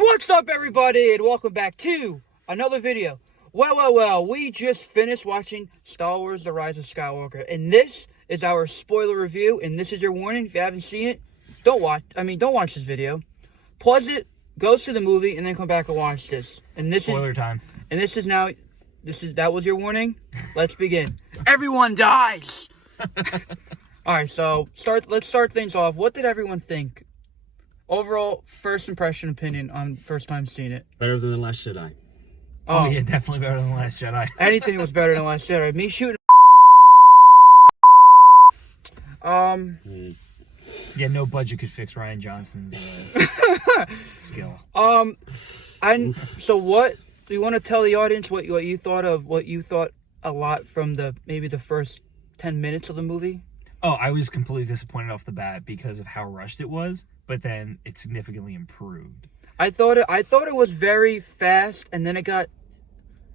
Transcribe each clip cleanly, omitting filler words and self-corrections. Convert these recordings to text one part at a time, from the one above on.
And what's up, everybody, and welcome back to another video. Well, we just finished watching Star Wars The Rise of Skywalker, and this is our spoiler review, and this is your warning. If you haven't seen it, don't watch this video. Pause it, go see the movie, and then come back and watch this. And this spoiler time. And that was your warning? Let's begin. Everyone dies! Alright, so let's start things off. What did everyone think? Overall, first impression, opinion on first time seeing it. Better than The Last Jedi. Oh yeah, definitely better than The Last Jedi. Anything was better than Last Jedi. Me shooting. Yeah, no budget could fix Rian Johnson's skill. So what do you want to tell the audience what you thought a lot from maybe the first 10 minutes of the movie? Oh, I was completely disappointed off the bat because of how rushed it was, but then it significantly improved. I thought it was very fast, and then it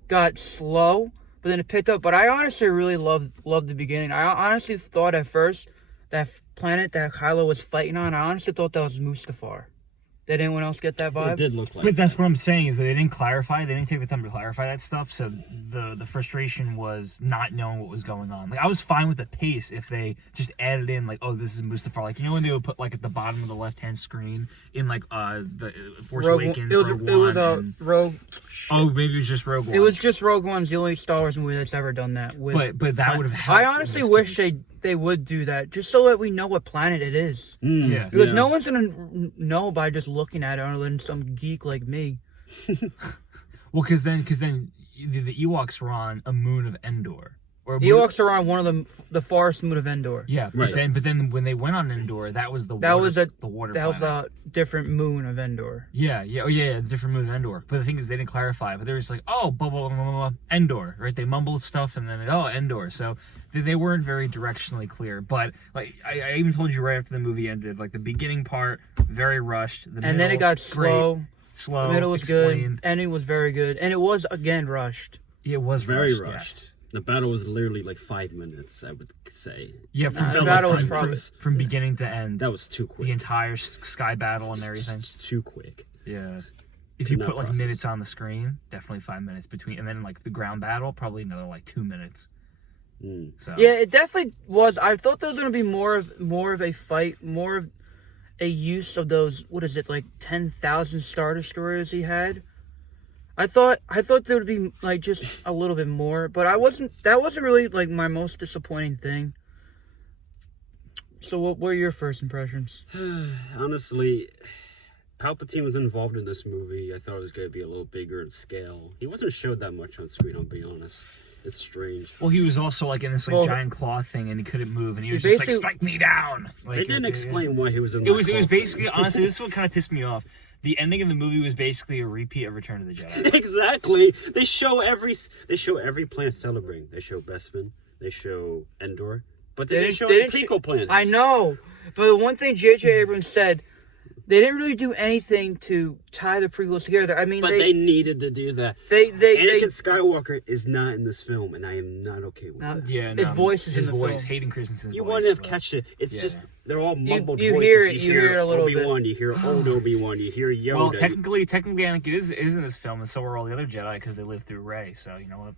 got slow, but then it picked up. But I honestly really loved the beginning. I honestly thought at first that planet that Kylo was fighting on, I honestly thought that was Mustafar. Did anyone else get that vibe? It did look like. But that's what I'm saying is that they didn't clarify. They didn't take the time to clarify that stuff. So the frustration was not knowing what was going on. Like I was fine with the pace if they just added in like, oh, this is Mustafar. Like when they would put like at the bottom of the left hand screen in like the Force Awakens. Rogue. Oh, maybe it was just Rogue One. It was just Rogue One's the only Star Wars movie that's ever done that. But that would have helped. I honestly wish they would do that, just so that we know what planet it is. Yeah. Because no one's going to know by just looking at it other than some geek like me. Well, because then the Ewoks were on a moon of Endor. The Ewoks are on one of the forest moon of Endor. Yeah, right. But then when they went on Endor, that was the water planet. That was a different moon of Endor. Yeah, the different moon of Endor. But the thing is, they didn't clarify. But they were just like, oh, blah, blah, blah, blah, blah, Endor, right? They mumbled stuff and then, Endor. So they weren't very directionally clear. But like I even told you right after the movie ended, like the beginning part, very rushed. And then it got slow. Slow. The middle was explained. good. Ending was very good. And it was, again, rushed. It was very rushed. Yes. The battle was literally like 5 minutes, I would say. Yeah, from beginning to end. That was too quick. The entire sky battle and everything. Too quick. Yeah. If you put like minutes on the screen, definitely 5 minutes between, and then like the ground battle, probably another like 2 minutes. So yeah, it definitely was. I thought there was gonna be more of a fight, more of a use of those. What is it, like 10,000 Star Destroyers he had? I thought there would be like just a little bit more, but that wasn't really like my most disappointing thing. So what were your first impressions? Honestly, Palpatine was involved in this movie. I thought it was going to be a little bigger in scale. He wasn't showed that much on screen, I'll be honest. It's strange. Well, he was also like in this giant claw thing, and he couldn't move, and he was just like, "Strike me down." Like, they didn't explain why he was in. It was basically honestly, this is what kind of pissed me off. The ending of the movie was basically a repeat of Return of the Jedi. Exactly. They show every planet celebrating. They show Bespin. They show Endor. But they didn't show any prequel planets. I know. But the one thing J.J. Abrams said, they didn't really do anything to tie the prequels together. I mean, they needed to do that. Anakin Skywalker is not in this film, and I am not okay with that. Yeah, his voice is in the film. Hayden Christensen's you voice. wouldn't have catched it. It's just they're all mumbled you voices. You hear it a little Obi-Wan, bit. You hear old Obi-Wan. You hear Yoda. Well, technically, Anakin is in this film, and so are all the other Jedi because they live through Rey. So you know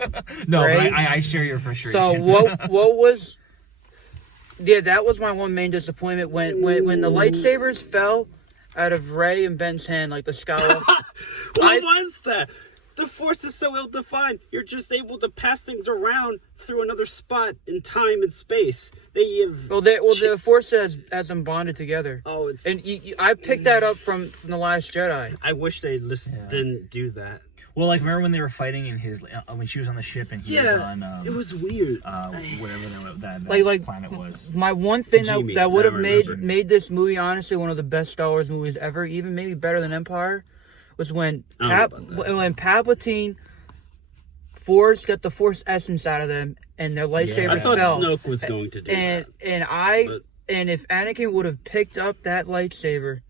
what? No, but I share your frustration. So what was? Yeah, that was my one main disappointment when the lightsabers fell out of Rey and Ben's hand, like the Skywalker. What was that? The Force is so ill-defined. You're just able to pass things around through another spot in time and space. The Force has them bonded together. Oh, it's and I picked that up from The Last Jedi. I wish they didn't do that. Well, like remember when they were fighting in his when she was on the ship and he was on it was weird. Whatever that planet was. My one thing that would have made this movie honestly one of the best Star Wars movies ever, even maybe better than Empire, was when Palpatine got the Force essence out of them and their lightsabers I thought fell. Snoke was going to do that. And if Anakin would have picked up that lightsaber,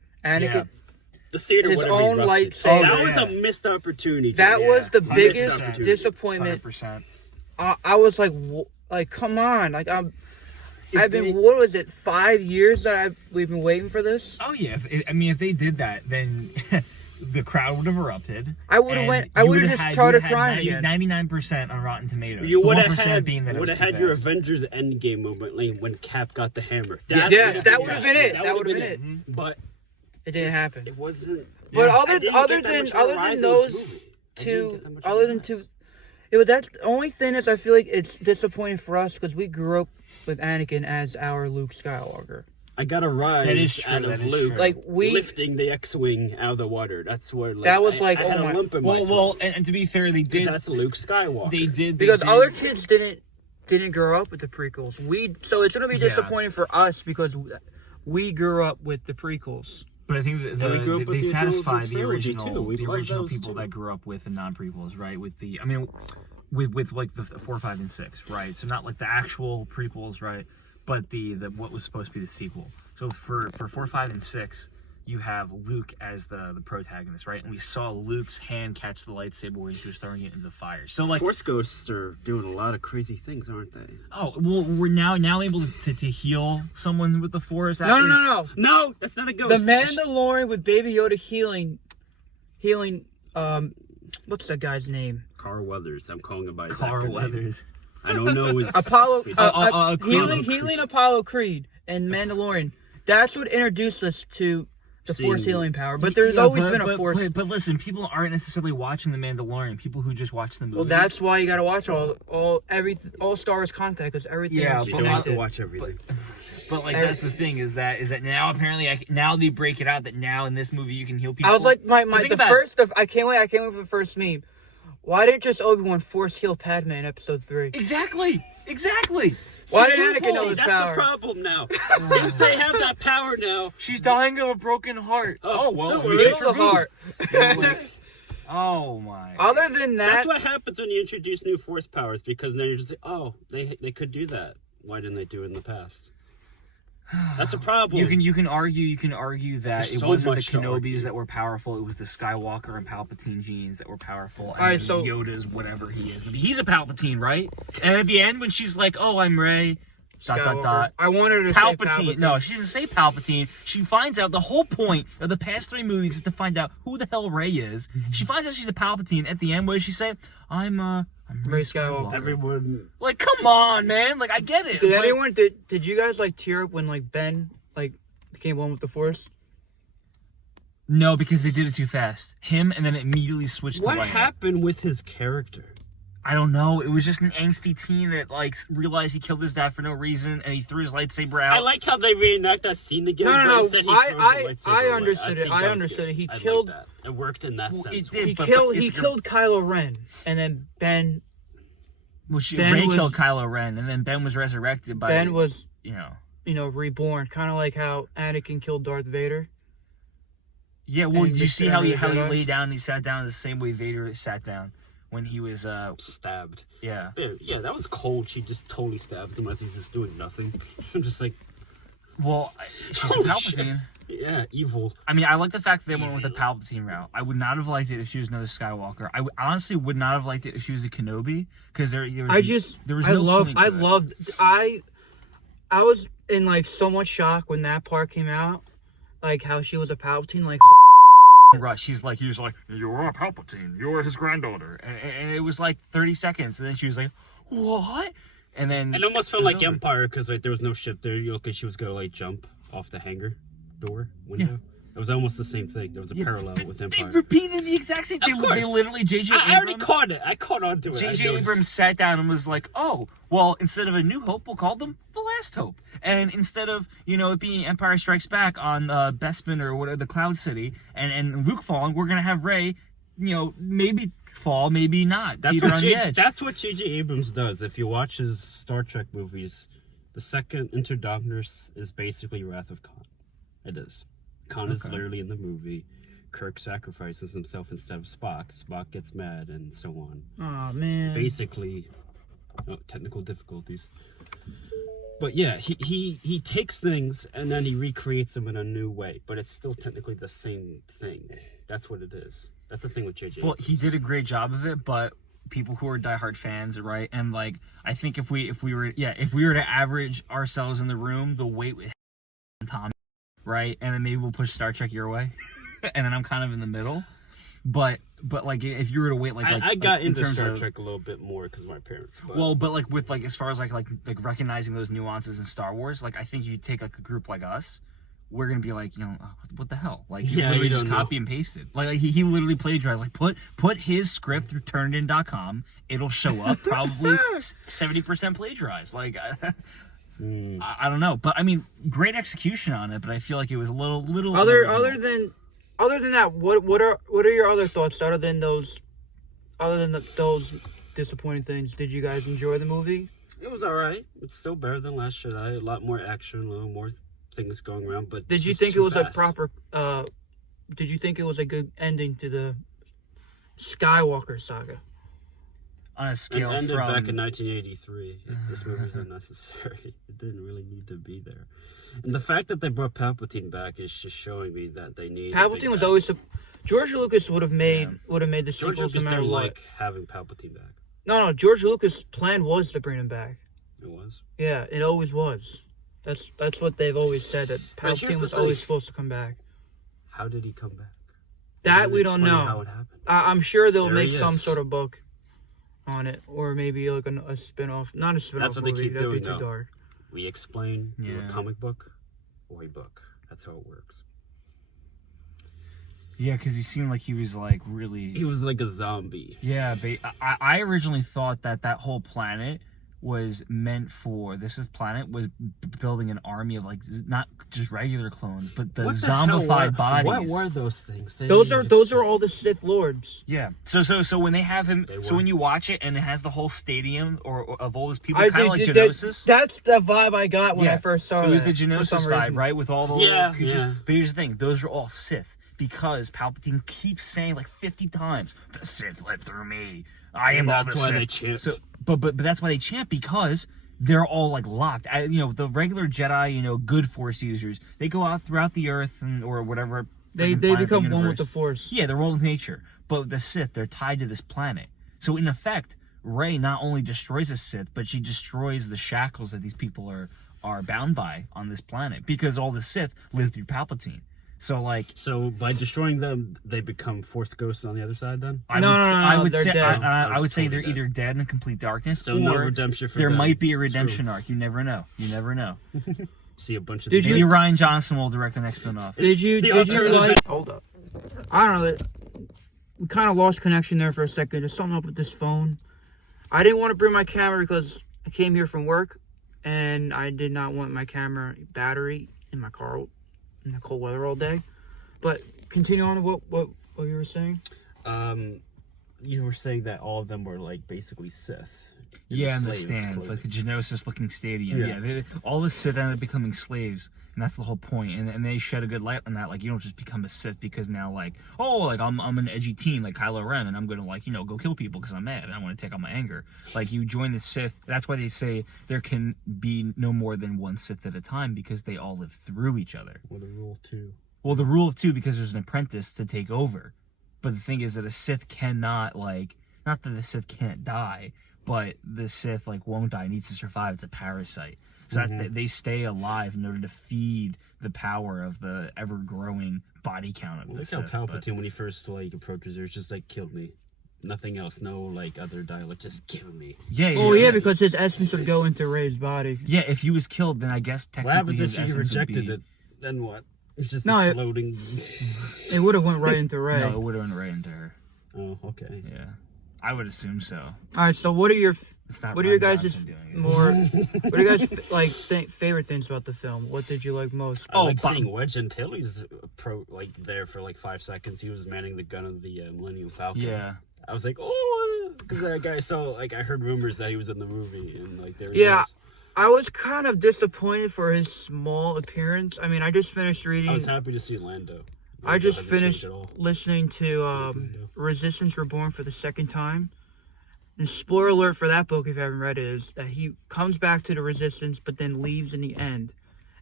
the theater his would have own erupted. lightsaber. That was a missed opportunity. That was the biggest disappointment. 100%. I was like, come on, like what was it, 5 years that we've been waiting for this? Oh yeah, if they did that, then the crowd would have erupted. I would have just started crying again. 99% on Rotten Tomatoes. You would have had your Avengers Endgame moment like when Cap got the hammer. That would have been it. That would have been it. But it didn't happen. It wasn't. But other than those two, it was that the only thing is I feel like it's disappointing for us because we grew up with Anakin as our Luke Skywalker. I got a rise out of Luke, like lifting the X-wing out of the water. That's where that was like. I had a lump in my throat. And to be fair, they did. That's Luke Skywalker. They did because other kids didn't grow up with the prequels. So it's gonna be disappointing for us because we grew up with the prequels. But I think they satisfy the original people too. that grew up with the non-prequels, right? With like the 4, 5, and 6, right? So not like the actual prequels, right? But the what was supposed to be the sequel. So for 4, 5, and 6, you have Luke as the protagonist, right? And we saw Luke's hand catch the lightsaber when he was throwing it into the fire. So like Force ghosts are doing a lot of crazy things, aren't they? Oh well, we're now able to heal someone with the Force. No, that's not a ghost. The Mandalorian with Baby Yoda healing. What's that guy's name? Carl Weathers. I'm calling him by his Carl actor Weathers. Name. I don't know his Apollo. Creed. Healing Apollo Creed and Mandalorian. That's what introduced us to the Force healing power. But there's always been a Force. But listen, people aren't necessarily watching the Mandalorian. People who just watch the movie. Well, that's why you got to watch all Star Wars content because everything. Yeah, is you don't have to watch everything. But like that's the thing is that now apparently now they break it out that now in this movie you can heal people. I was like I can't wait for the first meme. Why didn't just Obi-Wan force heal Padme in Episode 3? Exactly. Why did Anakin know this power? That's the problem now. Since they have that power now, she's dying of a broken heart. Oh well, heal the heart. Oh my. Other than that, that's what happens when you introduce new Force powers because then you're just like, oh, they could do that. Why didn't they do it in the past? That's a problem. You can argue that it wasn't the Kenobis that were powerful. It was the Skywalker and Palpatine genes that were powerful. And Yoda's whatever he is. He's a Palpatine, right? And at the end when she's like, "Oh, I'm Rey." ... I want her to say Palpatine. No, she doesn't say Palpatine. She finds out the whole point of the past 3 movies is to find out who the hell Rey is. She finds out she's a Palpatine. At the end, what does she say? I'm Rey Skywalker. Everyone, like, come on, man. Like, I get it. Did you guys like tear up when like Ben like became one with the Force? No, because they did it too fast. Him, and then it immediately switched to light. What happened with his character? I don't know. It was just an angsty teen that like realized he killed his dad for no reason, and he threw his lightsaber out. I like how they reenact that scene again. No. I understood it. I understood it. He killed. Like that. It worked in that sense. He killed Kylo Ren, and then Ben. Well, Rey killed Kylo Ren, and then Ben was resurrected by. Ben was, reborn, kind of like how Anakin killed Darth Vader. Yeah. Well, did you see how he lay down? And he sat down the same way Vader sat down. When he was stabbed. Yeah, that was cold. She just totally stabs him as he's just doing nothing. I'm just like, well, she's a Palpatine. Shit. Yeah, evil. I mean, I like the fact that they went with the Palpatine route. I would not have liked it if she was another Skywalker. I honestly would not have liked it if she was a Kenobi because there was I was in like so much shock when that part came out, like how she was a Palpatine, like. Right, he's like, you're a Palpatine, you're his granddaughter, and it was like 30 seconds, and then she was like, what? And then it almost felt like Empire because like there was no ship there, because she was gonna like jump off the hangar door window. Yeah. It was almost the same thing. There was a parallel with Empire. They repeated the exact same thing. Of course. They literally, J.J. Abrams... I already caught it. I caught on to it. J.J. Abrams sat down and was like, oh, well, instead of A New Hope, we'll call them The Last Hope. And instead of, it being Empire Strikes Back on Bespin or whatever, the Cloud City, and Luke falling, we're going to have Rey, maybe fall, maybe not. That's what J.J. Abrams does. If you watch his Star Trek movies, the second Enter Darkness is basically Wrath of Khan. It is. Khan is literally in the movie. Kirk sacrifices himself instead of Spock. Spock gets mad and so on. Oh man. Basically, technical difficulties. But yeah, he takes things and then he recreates them in a new way. But it's still technically the same thing. That's what it is. That's the thing with J.J. Well, he did a great job of it, but people who are diehard fans, right? And like, I think if we were to average ourselves in the room, the weight with Tom, right? And then maybe we'll push Star Trek your way, and then I'm kind of in the middle. But like, if you were to wait, I got into in Star Trek a little bit more because of my parents. But... Well, but like with like as far as like recognizing those nuances in Star Wars, like I think you take like a group like us, we're gonna be like, what the hell? Like, he literally just copy and pasted. Like he literally plagiarized. Like put his script through Turnitin.com, it'll show up probably 70% plagiarized. Like. I don't know, but I mean, great execution on it. But I feel like it was a little other than that. What are your other thoughts other than those disappointing things? Did you guys enjoy the movie? It was alright. It's still better than Last Jedi. A lot more action, a little more things going around. But did you think it was a proper? Did you think it was a good ending to the Skywalker saga? On a scale it ended from back in 1983. This movie was unnecessary. It didn't really need to be there. And the fact that they brought Palpatine back is just showing me that they need. Palpatine was always. George Lucas would have made the sequels George Lucas no matter didn't what. like having Palpatine back. No. George Lucas' plan was to bring him back. It was. Yeah, it always was. That's what they've always said, that Palpatine was always supposed to come back. How did he come back? That we don't know. How it happened. I'm sure they'll make some sort of book on it, or maybe like a spin-off. Not a spin-off. That's what they keep That'd doing. be too dark. We explain through a comic book or a book. That's how it works. Yeah, because he seemed like he was like really. He was like a zombie. Yeah, I originally thought that whole planet was meant for this planet was building an army of like not just regular clones, but the zombified bodies. What were those things? Those are all the Sith Lords. Yeah. So when they have him, when you watch it and it has the whole stadium or of all those people, kind of like Geonosis. That's the vibe I got when I first saw it. It was the Geonosis vibe, right? With all the creatures. Yeah. But here's the thing: those are all Sith. Because Palpatine keeps saying like 50 times, "The Sith lived through me. I am all the Sith." That's why they chant. So, but that's why they chant, because they're all like locked. The regular Jedi, good Force users, they go out throughout the Earth or whatever. They become one with the Force. Yeah, they're one with nature. But the Sith, they're tied to this planet. So in effect, Rey not only destroys a Sith, but she destroys the shackles that these people are bound by on this planet, because all the Sith live through Palpatine. So by destroying them, they become Force ghosts on the other side. Then I would say totally they're either dead in complete darkness, so or no redemption for there them. might be a redemption arc. You never know. See a bunch of. Maybe Ryan Johnson will direct the next spin-off. Did you like? Hold up. I don't know. We kind of lost connection there for a second. There's something up with this phone. I didn't want to bring my camera because I came here from work, and I did not want my camera battery in my car in the cold weather all day. But continue on what you were saying. You were saying that all of them were like basically Sith. Yeah, in the stands, like the Geonosis-looking stadium. Yeah, all the Sith ended up becoming slaves, and that's the whole point. And they shed a good light on that. Like, you don't just become a Sith because now, like, I'm an edgy teen like Kylo Ren, and I'm gonna go kill people because I'm mad and I want to take out my anger. Like, you join the Sith. That's why they say there can be no more than one Sith at a time, because they all live through each other. Well, the rule of two, because there's an apprentice to take over. But the thing is that a Sith cannot, not that the Sith can't die, but the Sith won't die. It needs to survive. It's a parasite. So that they stay alive in order to feed the power of the ever-growing body count of the Sith. How Palpatine, when he first approaches her, it's just kill me. Nothing else. No other dialogue. Just kill me. Yeah, because his essence would go into Rey's body. Yeah, if he was killed, then I guess technically what happens his if she essence rejected it? Then what? It's just floating. It would have went right into Rey. No, it would have went right into her. Oh, okay. Yeah, I would assume so. All right. So, what are your guys' favorite things about the film? What did you like most? I like seeing Wedge Antilles there for 5 seconds. He was manning the gun of the Millennium Falcon. Yeah. I was like, oh, because that guy I heard rumors that he was in the movie, and there he was. was. I was kind of disappointed for his small appearance. I mean, I just finished reading. I was happy to see Lando. I just finished listening to Resistance Reborn for the second time. And spoiler alert for that book, if you haven't read it, is that he comes back to the Resistance, but then leaves in the end.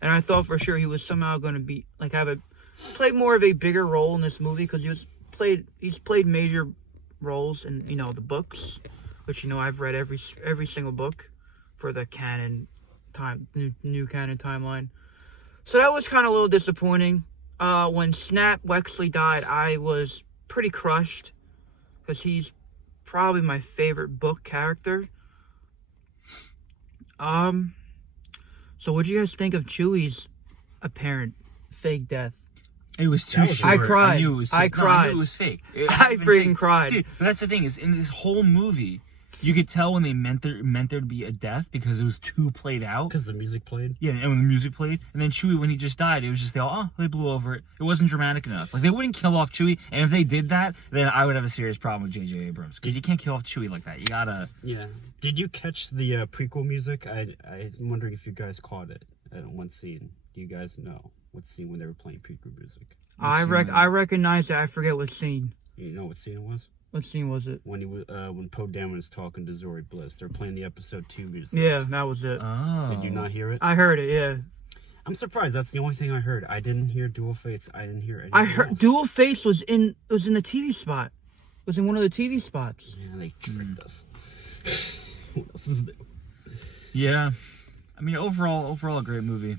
And I thought for sure he was somehow going to be play more of a bigger role in this movie, because he's played major roles in the books, which I've read every single book for the canon new canon timeline. So that was kind of a little disappointing. When Snap Wexley died, I was pretty crushed because he's probably my favorite book character. So what do you guys think of Chewie's apparent fake death? It was too short. I cried. I knew it was fake. I cried. I knew it was fake. I freaking cried. Dude, but that's the thing is, in this whole movie, you could tell when they meant there to be a death because it was too played out. Because the music played? Yeah, and when the music played. And then Chewie, when he just died, it was just they blew over it. It wasn't dramatic enough. Like, they wouldn't kill off Chewie, and if they did that, then I would have a serious problem with J.J. Abrams. Because you can't kill off Chewie like that. You gotta... Yeah. Did you catch the prequel music? I'm wondering if you guys caught it at one scene. Do you guys know what scene when they were playing prequel music? I recognize it. I forget what scene. You know what scene it was? What scene was it? When Poe Dameron was talking to Zori Bliss. They're playing the episode 2 music. Yeah, that was it. Oh. Did you not hear it? I heard it, yeah. I'm surprised. That's the only thing I heard. I didn't hear Dual Fates. I didn't hear anything I heard else. Dual Face was in the TV spot. It was in one of the TV spots. Yeah, they tricked us. What else is new? Yeah. I mean, overall a great movie.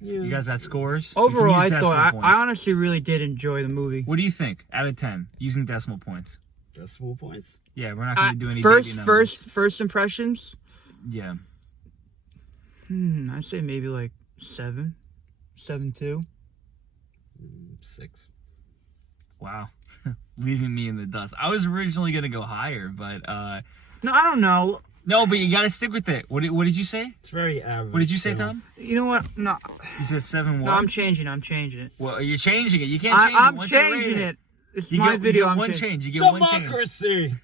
Yeah. You guys got scores? Overall, You can use decimal points. I honestly really did enjoy the movie. What do you think out of 10 using decimal points? Decimal points? Yeah, we're not going to do any first baby numbers. first impressions. Yeah. I'd say maybe like 7.2. 6. Wow. Leaving me in the dust. I was originally going to go higher, but No, I don't know. no, but you got to stick with it. What did you say? It's very average. What did you say, so- Tom? You know what? No, You said 7-1. no, I'm changing it. Well, you're changing it. You can't change it. I'm once you rate changing it. It's You my get, video. You get I'm one changing. change. You get one change. Democracy!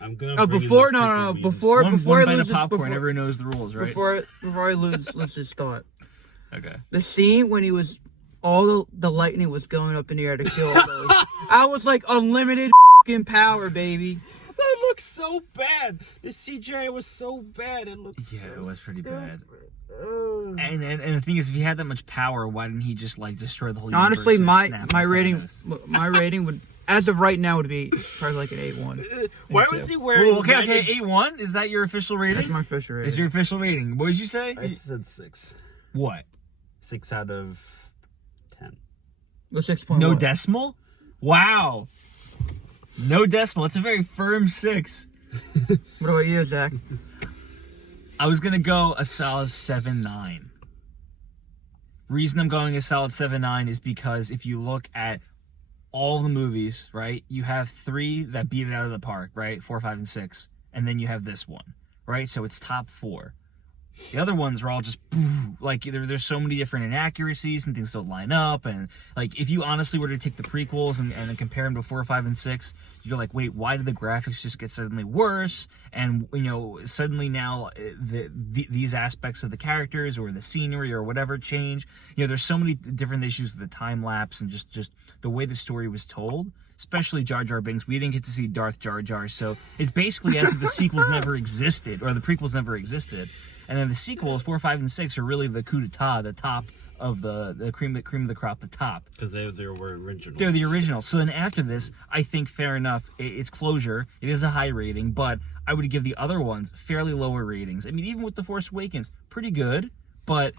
I'm gonna. Oh, bring in before those no, prequel no, memes. before One he bite of loses popcorn. Everyone knows the rules, right? before he loses his thought. Okay. The scene when he was all the lightning was going up in the air to kill all those. I was like, unlimited fucking power, baby. That looks so bad. The CGI was so bad. It looks. Yeah, so it was pretty bad. Ugh. And the thing is, if he had that much power, why didn't he just like destroy the whole Honestly, universe? and snap my it rating upon us? my rating would, as of right now, would be probably like an 8.1. Why was he wearing? Ooh, okay, 8-1. Is that your official rating? That's my official rating. Is your official rating? What did you say? I said 6. What? 6 out of 10. Well, 6.1. No decimal? Wow. No decimal. It's a very firm 6. What about you, Zach? I was gonna go a solid 7-9. Reason I'm going a solid 7-9 is because if you look at all the movies, right, you have 3 that beat it out of the park, right, 4, 5, and 6, and then you have this one, right? So it's top 4. The other ones are all just like there's so many different inaccuracies and things don't line up, and like if you honestly were to take the prequels and compare them to 4, 5, and 6, you're like, wait, why did the graphics just get suddenly worse? And suddenly now these aspects of the characters or the scenery or whatever change. There's so many different issues with the time lapse and just the way the story was told. Especially Jar Jar Binks. We didn't get to see Darth Jar Jar, so it's basically as if the sequels never existed or the prequels never existed. And then the sequels, 4, 5, and 6, are really the coup d'etat, the top of the cream of the crop, the top. Because they were original. They're the original. So then after this, I think fair enough, it's closure. It is a high rating, but I would give the other ones fairly lower ratings. I mean, even with The Force Awakens, pretty good, but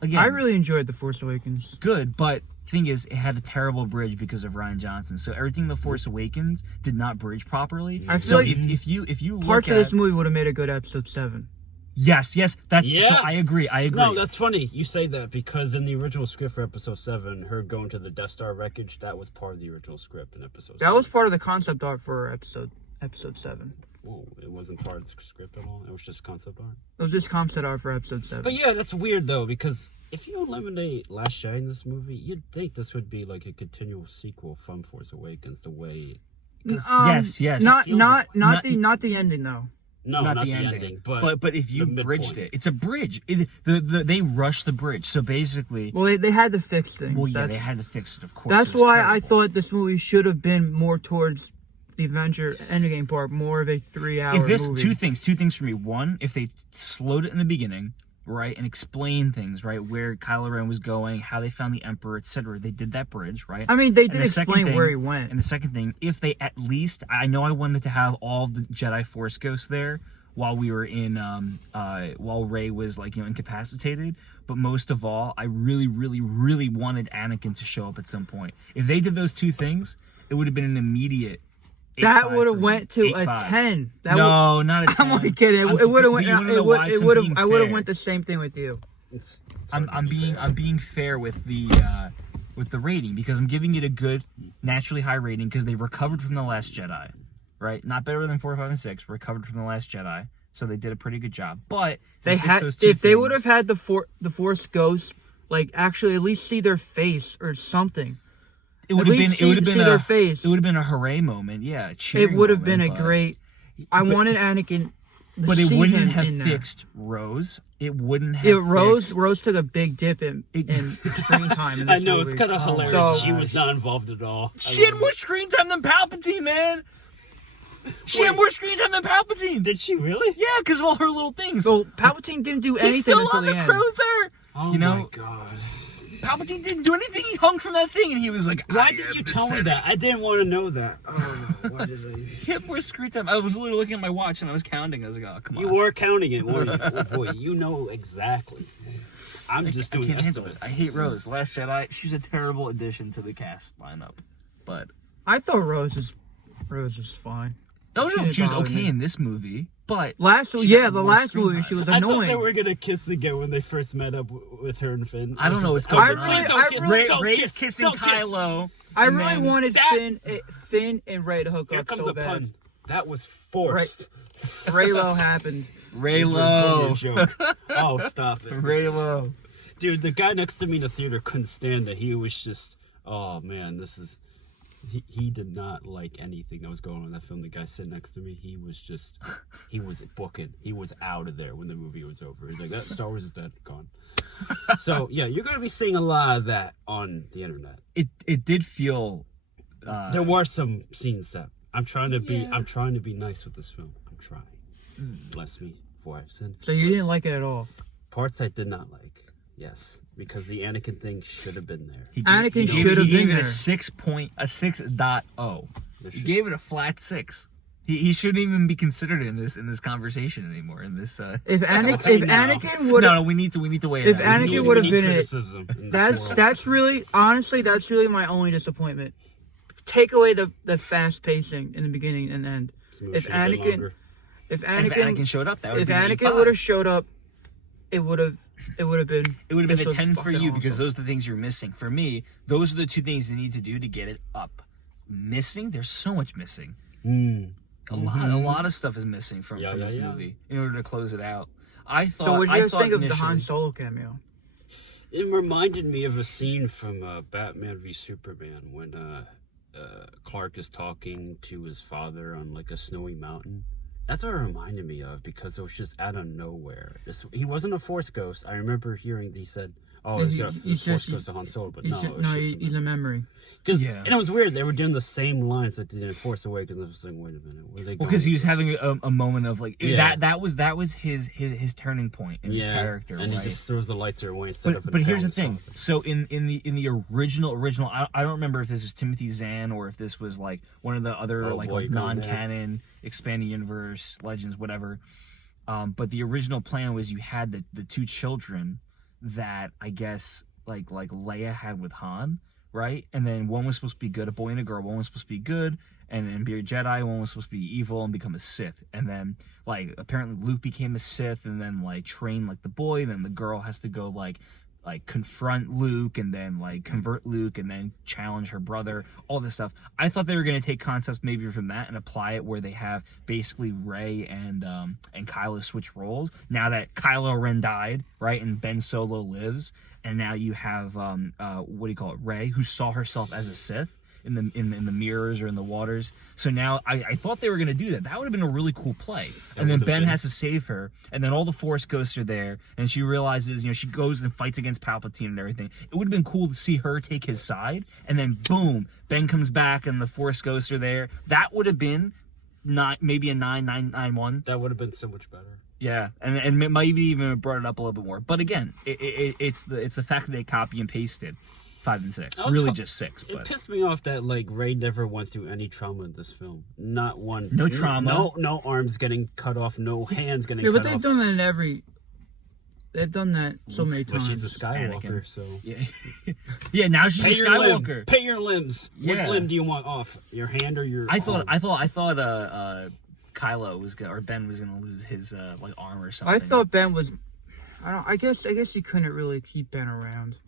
again, I really enjoyed The Force Awakens. good, but thing is, it had a terrible bridge because of Rian Johnson. So everything The Force Awakens did not bridge properly. I feel So like if you look Parts at of this movie would have made a good episode 7. yes, that's Yeah. so I agree. No, that's funny. You say that because in the original script for episode 7, her going to the Death Star wreckage, that was part of the original script in episode 7. That was part of the concept art for episode 7. Oh, it wasn't part of the script at all? It was just concept art? It was just concept art for episode 7. But yeah, that's weird though, because if you eliminate Last Jedi in this movie, you'd think this would be like a continual sequel from Force Awakens, the way... yes. Not Not- the ending though. No, not the ending. But if you the bridged midpoint. it's a bridge. They rushed the bridge. So basically, Well, they had to fix things. well, yeah, That's- they had to fix it. Of course, That's it was why I terrible. thought this movie should have been more towards the Avenger Endgame part, more of a 3-hour If this movie. two things for me. One, if they slowed it in the beginning, right, and explain things, right, where Kylo Ren was going, how they found the Emperor, etc. They did that bridge, right? I mean, they And did the second explain thing- where he went. And the second thing, if they at least, I know I wanted to have all the Jedi Force ghosts there while we were in, while Rey was like, you know, incapacitated. But most of all, I really, really, really wanted Anakin to show up at some point. If they did those two things, it would have been an immediate. That would have for me. went to 8-5. a 10. That No, not a 10. I'm only kidding. It would have went. You wanna know why? 'Cause It would have. I'm being I would have fair. went the same thing with you. It's I'm hard to be fair. being fair with the rating, because I'm giving it a good, naturally high rating because they recovered from The Last Jedi, right? Not better than 4, 5, and 6. Recovered from The Last Jedi, so they did a pretty good job. But They fixed had. those two If they things. would have had the Force ghosts, like actually at least see their face or something. it would have been least it would have see been their a face. it would have been a hooray moment, yeah. A cheering It would have been moment, a but- great. I wanted Anakin. But to it see wouldn't him have in there. fixed Rose. It wouldn't have. It Rose fixed- took a big dip in screen time. In this I know, it's movie. kind of hilarious. So- She was not involved at all. She had more screen time than Palpatine, man. She had more screen time than Palpatine. Did she really? Yeah, because of all her little things. So Palpatine didn't do anything He's still until on the the end. cruiser. Oh You know- my god. Palpatine didn't do anything. He hung from that thing, and he was like, Why "I did am you the tell me Senate." that? I didn't want to know that. Oh, why did I? He had more screen time. I was literally looking at my watch, and I was counting. I was like, "Oh, come on." You were counting it, weren't you? Oh boy, you know exactly. I'm just I doing can't handle it. estimates. I hate Rose. Last Jedi. She's a terrible addition to the cast lineup. But I thought Rose was fine. no, She she was didn't bother okay me. in this movie. But Last, she yeah, got the more last screen movie time. she was I thought annoying. they were gonna kiss again when they first met up with her and Finn. I don't know was what's just going like, on. please don't kiss, Ray- don't Ray's kiss, kissing don't kiss. Kylo. I and really then- wanted that- Finn and Ray to hook Here up comes so a bad. pun. That was forced. Raylo happened. Raylo. Joke. Oh, stop it. Raylo. Dude, the guy next to me in the theater couldn't stand it. He was just, oh man, this is. He did not like anything that was going on in that film. The guy sitting next to me, he was booking. He was out of there when the movie was over. He's like, Star Wars is dead, gone. So yeah, you're gonna be seeing a lot of that on the internet. It did feel. There were some scenes that I'm trying to be nice with this film. I'm trying. Bless me for I've sinned. So you didn't like it at all. Parts I did not like. Yes, because the Anakin thing should have been there. Anakin He should have gave been it there. a 6.0. There He should- gave it a flat 6. He shouldn't even be considered in this conversation anymore. In this, If Okay, now. Anakin would no, have, we need to weigh it if out. Anakin We would have need been in it, criticism in this world. that's really honestly that's really my only disappointment. Take away the fast pacing in the beginning and end. This movie If should have been Anakin, longer. if If Anakin, Anakin showed up, that would if be an Anakin 8.5. would have showed up, it would have been. It would have been this a was 10 for fucking you because awesome. those are the things you're missing. For me, those are the two things they need to do to get it up. Missing? There's so much missing. A lot of stuff is missing from this movie in order to close it out. I thought. So what do you guys think of the initially- Han Solo cameo? It reminded me of a scene from Batman v Superman when Clark is talking to his father on like a snowy mountain. That's what it reminded me of because it was just out of nowhere. He wasn't a Force ghost. I remember hearing he said, "Oh, he's got a Force ghost to Han Solo," but no, He's a memory. Yeah. And it was weird. They were doing the same lines that they did in Force Awakens. I was like, wait a minute, where are they going? Well, because he was having a moment of like Yeah. that was his turning point in his character, and right? he just throws the lightsaber away instead of. But here's the thing. So in the original, I don't remember if this was Timothy Zahn or if this was like one of the other like non-canon expanding universe legends, whatever. But the original plan was you had the two children that I guess like Leia had with Han, right? And then one was supposed to be good, a boy and a girl. One was supposed to be good and be a Jedi. One was supposed to be evil and become a Sith. And then like apparently Luke became a Sith and then like train like the boy. Then the girl has to go like confront Luke and then like convert Luke and then challenge her brother, all this stuff. I thought they were going to take concepts maybe from that and apply it where they have basically Rey and Kylo switch roles. Now that Kylo Ren died, right, and Ben Solo lives, and now you have Rey, who saw herself as a Sith in the mirrors or in the waters. So now I thought they were going to do that. That would have been a really cool play. And then Ben has to save her, and then all the Force ghosts are there, and she realizes, she goes and fights against Palpatine and everything. It would have been cool to see her take his side, and then boom, Ben comes back and the Force ghosts are there. That would have been maybe a 9-9-9-1. That would have been so much better. Yeah, and maybe even brought it up a little bit more. But again, it's the fact that they copy and pasted 5 and 6. Really just 6. It But pissed me off that like Ray never went through any trauma in this film. Not one. No trauma. No arms getting cut off. No hands getting Yeah, cut but off. they've done that in every. They've done that so many But times. she's a Skywalker, Anakin. so. yeah, now she's Pay a your Skywalker. limb. Pay your limbs. Yeah. What limb do you want off? Your hand or your? I thought arm? Kylo was gonna, or Ben was gonna lose his like arm or something. I thought Ben was. I guess you couldn't really keep Ben around.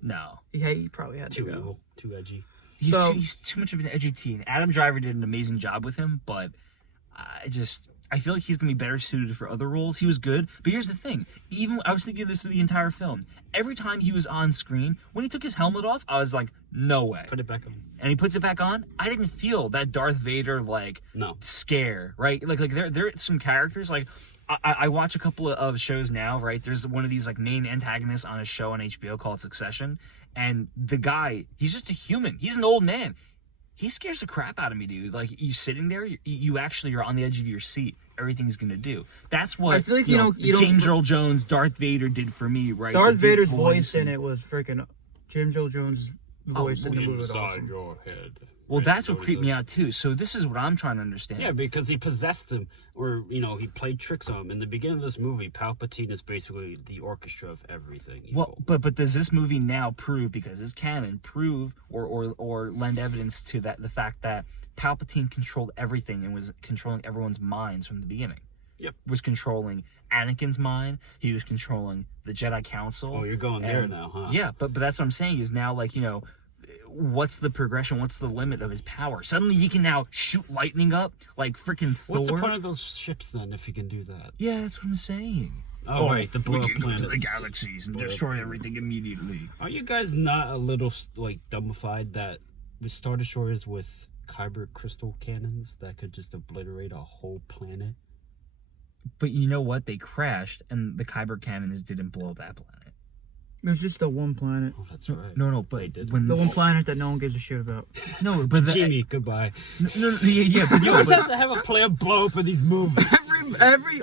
no. Yeah, he probably had to Too go. evil. Too edgy. He's too much of an edgy teen. Adam Driver did an amazing job with him, but I feel like he's gonna be better suited for other roles. He was good, but here's the thing. Even I was thinking of this through the entire film. Every time he was on screen, when he took his helmet off, I was like, no way. Put it back on. And he puts it back on. I didn't feel that Darth Vader scare, right? Like there are some characters like. I watch a couple of shows now, right? There's one of these like main antagonists on a show on HBO called Succession, and the guy, he's just a human. He's an old man. He scares the crap out of me, dude. Like, you sitting there, you actually are on the edge of your seat. Everything's gonna do. That's what I feel like James Earl Jones, Darth Vader did for me, right? Darth Vader's voice in it was freaking. James Earl Jones' voice in the movie was awesome. your head. Well, Right, that's so what he creeped me says. out too. So this is what I'm trying to understand. Yeah, because he possessed him, or he played tricks on him. In the beginning of this movie, Palpatine is basically the orchestra of everything evil. Well, but does this movie now prove, because it's canon, prove or lend evidence to the fact that Palpatine controlled everything and was controlling everyone's minds from the beginning? Yep. Was controlling Anakin's mind. He was controlling the Jedi Council. Oh, you're going there now, huh? Yeah, but that's what I'm saying is now, like, what's the progression? What's the limit of his power? Suddenly he can now shoot lightning up like freaking Thor. What's the point of those ships then if he can do that? Yeah, that's what I'm saying. Oh, right, the blow up we can go to planets. the galaxies and destroy everything immediately. Are you guys not a little like dumbified that with Star Destroyers with kyber crystal cannons that could just obliterate a whole planet? But you know what? They crashed, and the Kyber cannons didn't blow that planet. It was just the one planet. Oh, that's right. No, but They did. when The one planet that no one gives a shit about. no, but Jimmy, goodbye. no, yeah, but You always have to have a planet blow up in these movies.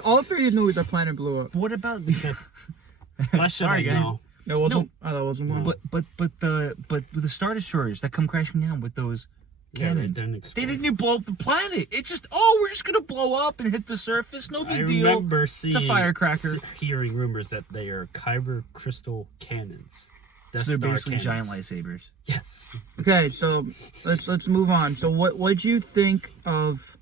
All three of these movies, our planet blew up. what about the? Sorry, guys. no. There wasn't. Oh, that wasn't one. But with the Star Destroyers that come crashing down with those Yeah, cannons, they didn't they explode. didn't even blow up the planet. It's just we're just gonna blow up and hit the surface. No I big deal. remember seeing, It's a firecracker. hearing rumors that they are kyber crystal cannons. Death So they're Star basically giant cannons. lightsabers. Yes. Okay, so let's move on. So what'd you think of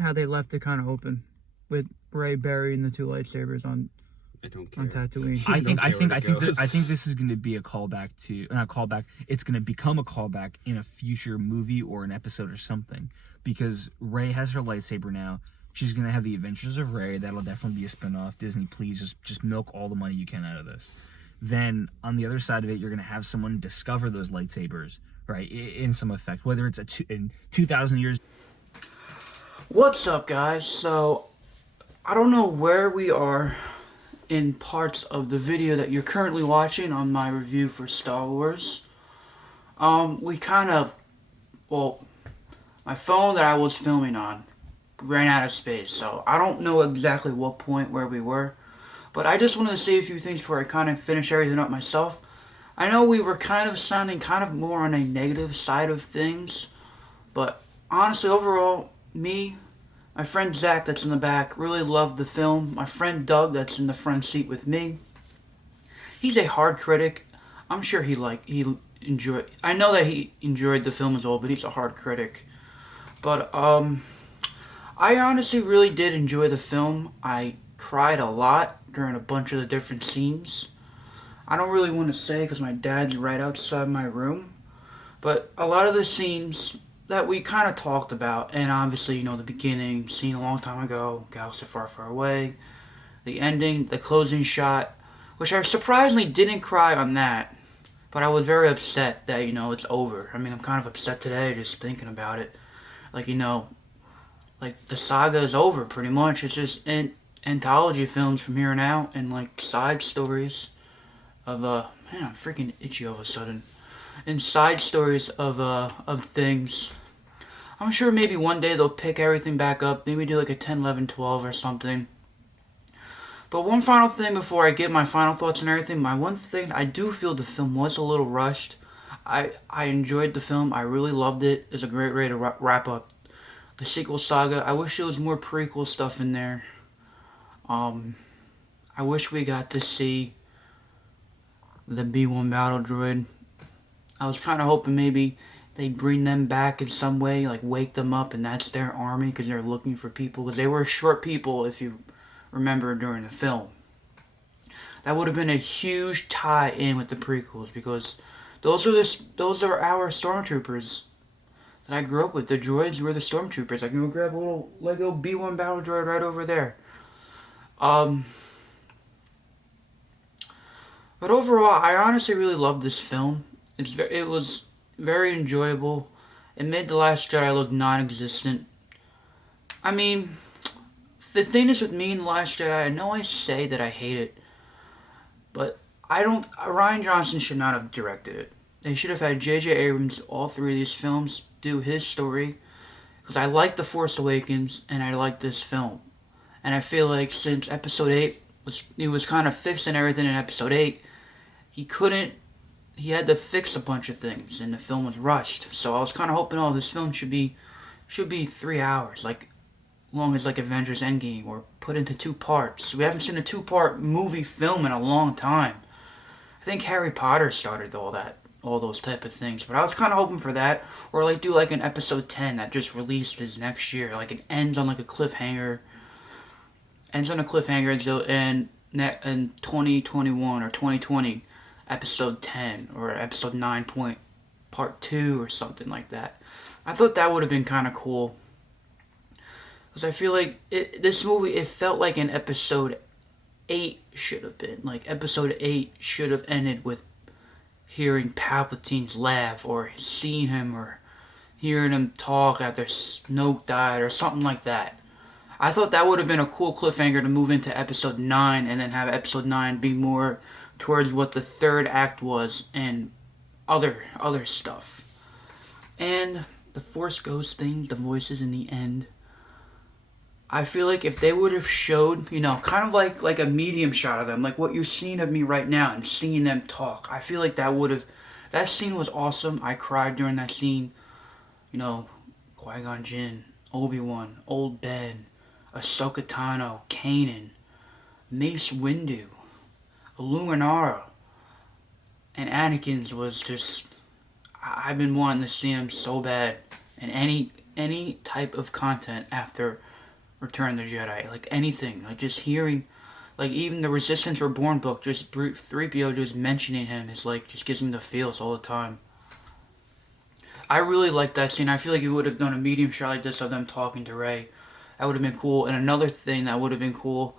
how they left it kind of open with Rey burying the two lightsabers on I don't care. Tatooine? I don't care where it goes. think this is going to be a callback to not callback. It's going to become a callback in a future movie or an episode or something, because Rey has her lightsaber now. She's going to have the Adventures of Rey. That'll definitely be a spinoff. Disney, please just milk all the money you can out of this. Then on the other side of it, you're going to have someone discover those lightsabers, right? In some effect, whether it's in 2,000 years. What's up, guys? So I don't know where we are in parts of the video that you're currently watching on my review for Star Wars. We kind of, my phone that I was filming on ran out of space, so I don't know exactly what point where we were, but I just wanted to say a few things before I kind of finish everything up myself. I know we were kind of sounding kind of more on a negative side of things, but honestly, overall, my friend Zach that's in the back really loved the film. My friend Doug that's in the front seat with me, he's a hard critic. I'm sure he enjoyed. I know that he enjoyed the film as well, but he's a hard critic. But I honestly really did enjoy the film. I cried a lot during a bunch of the different scenes. I don't really want to say because my dad's right outside my room, but a lot of the scenes that we kind of talked about, and obviously, the beginning, seen a long time ago, Galaxy Far, Far Away, the ending, the closing shot, which I surprisingly didn't cry on that, but I was very upset that, it's over. I mean, I'm kind of upset today just thinking about it. Like, the saga is over pretty much. It's just anthology films from here on out, and, side stories of, man, I'm freaking itchy all of a sudden. And side stories of things. I'm sure maybe one day they'll pick everything back up, maybe do like a 10, 11, 12 or something. But one final thing before I give my final thoughts and everything, my one thing, I do feel the film was a little rushed. I enjoyed the film. I really loved it. It's a great way to wrap up the sequel saga. I wish there was more prequel stuff in there. I wish we got to see the B-1 battle droid. I was kind of hoping maybe they bring them back in some way, like wake them up, and that's their army because they're looking for people. Because they were short people, if you remember, during the film. That would have been a huge tie-in with the prequels because those are our stormtroopers that I grew up with. The droids were the stormtroopers. I can go grab a little Lego B-1 battle droid right over there. But overall, I honestly really loved this film. It was very enjoyable. It made The Last Jedi look non-existent. I mean, the thing is with me and The Last Jedi, I know I say that I hate it, but Rian Johnson should not have directed it. They should have had J.J. Abrams, all three of these films, do his story. Because I like The Force Awakens, and I like this film. And I feel like since Episode 8, he was kind of fixing everything in Episode 8, he had to fix a bunch of things, and the film was rushed. So I was kind of hoping, this film should be 3 hours, like long as like Avengers Endgame, or put into 2 parts. We haven't seen a 2-part movie film in a long time. I think Harry Potter started all those type of things. But I was kind of hoping for that, or like do like an episode 10 that just released this next year, like it ends on like a cliffhanger. Ends on a cliffhanger in 2021 or 2020, episode 10 or episode 9 part 2 or something like that. I thought that would have been kind of cool. Because I feel like this movie, it felt like an episode 8 should have been. Like episode 8 should have ended with hearing Palpatine's laugh, or seeing him, or hearing him talk after Snoke died, or something like that. I thought that would have been a cool cliffhanger to move into episode 9, and then have episode 9 be more towards what the third act was and other stuff. And the Force Ghost thing, the voices in the end, I feel like if they would have showed, kind of like a medium shot of them, like what you're seeing of me right now, and seeing them talk, I feel like that scene was awesome. I cried during that scene. Qui-Gon Jinn, Obi-Wan, Old Ben, Ahsoka Tano, Kanan, Mace Windu, Illuminara, and Anakin's was just, I've been wanting to see him so bad in any type of content after Return of the Jedi, like anything, like just hearing, like even the Resistance Reborn book, just 3PO just mentioning him is like, just gives me the feels all the time. I really like that scene. I feel like you would have done a medium shot like this of them talking to Rey. That would have been cool. And another thing that would have been cool,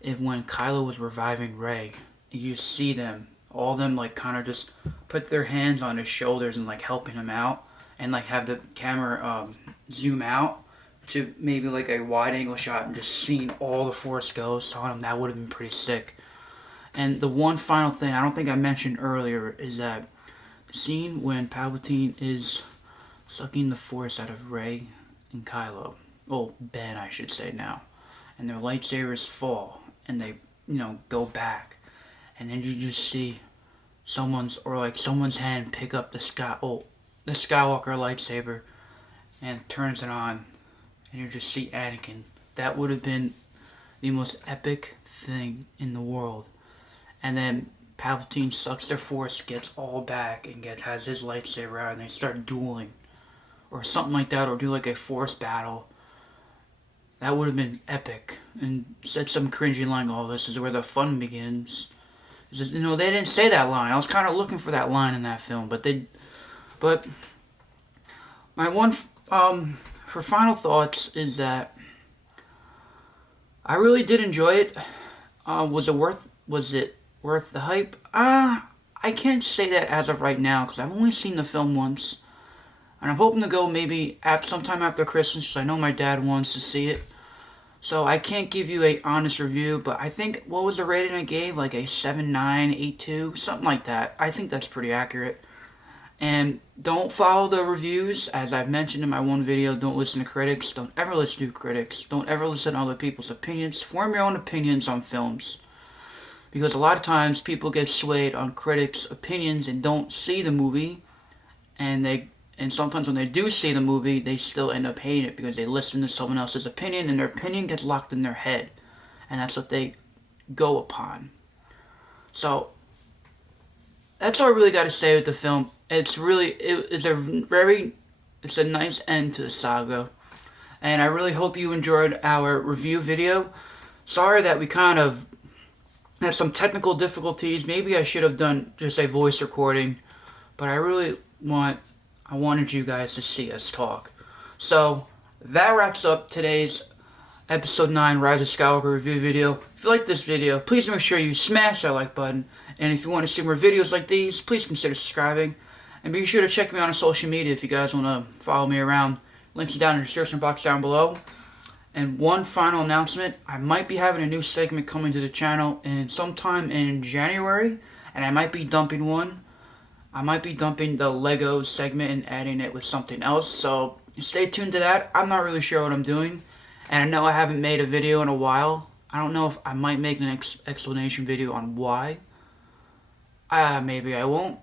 if when Kylo was reviving Rey, you see them, all of them, like kind of just put their hands on his shoulders and like helping him out, and like have the camera zoom out to maybe like a wide angle shot and just seeing all the Force Ghosts on him. That would have been pretty sick. And the one final thing I don't think I mentioned earlier is that the scene when Palpatine is sucking the Force out of Rey and Kylo, Ben I should say now, and their lightsabers fall and they go back, and then you just see someone's hand pick up the Skywalker lightsaber and turns it on, and you just see Anakin. That would have been the most epic thing in the world. And then Palpatine sucks their Force, gets all back, and has his lightsaber out, and they start dueling, or something like that, or do like a Force battle. That would have been epic, and said some cringy line. This is where the fun begins. They didn't say that line. I was kind of looking for that line in that film, but my one for final thoughts is that I really did enjoy it. Was it worth the hype? I can't say that as of right now because I've only seen the film once, and I'm hoping to go maybe sometime after Christmas because I know my dad wants to see it. So I can't give you a honest review, but I think, what was the rating I gave? Like a 7.9, 8.2, something like that. I think that's pretty accurate. And don't follow the reviews. As I've mentioned in my one video, don't listen to critics. Don't ever listen to critics. Don't ever listen to other people's opinions. Form your own opinions on films. Because a lot of times people get swayed on critics' opinions and don't see the movie. And sometimes when they do see the movie, they still end up hating it because they listen to someone else's opinion and their opinion gets locked in their head. And that's what they go upon. So, that's all I really got to say with the film. It's a nice end to the saga. And I really hope you enjoyed our review video. Sorry that we kind of had some technical difficulties. Maybe I should have done just a voice recording. But I wanted you guys to see us talk. So, that wraps up today's Episode 9 Rise of Skywalker review video. If you like this video, please make sure you smash that like button. And if you want to see more videos like these, please consider subscribing. And be sure to check me out on social media if you guys want to follow me around. Links down in the description box down below. And one final announcement. I might be having a new segment coming to the channel sometime in January. And I might be dumping one. I might be dumping the Lego segment and adding it with something else. So stay tuned to that. I'm not really sure what I'm doing. And I know I haven't made a video in a while. I don't know if I might make an explanation video on why. Maybe I won't.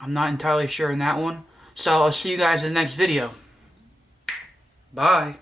I'm not entirely sure in that one. So I'll see you guys in the next video. Bye.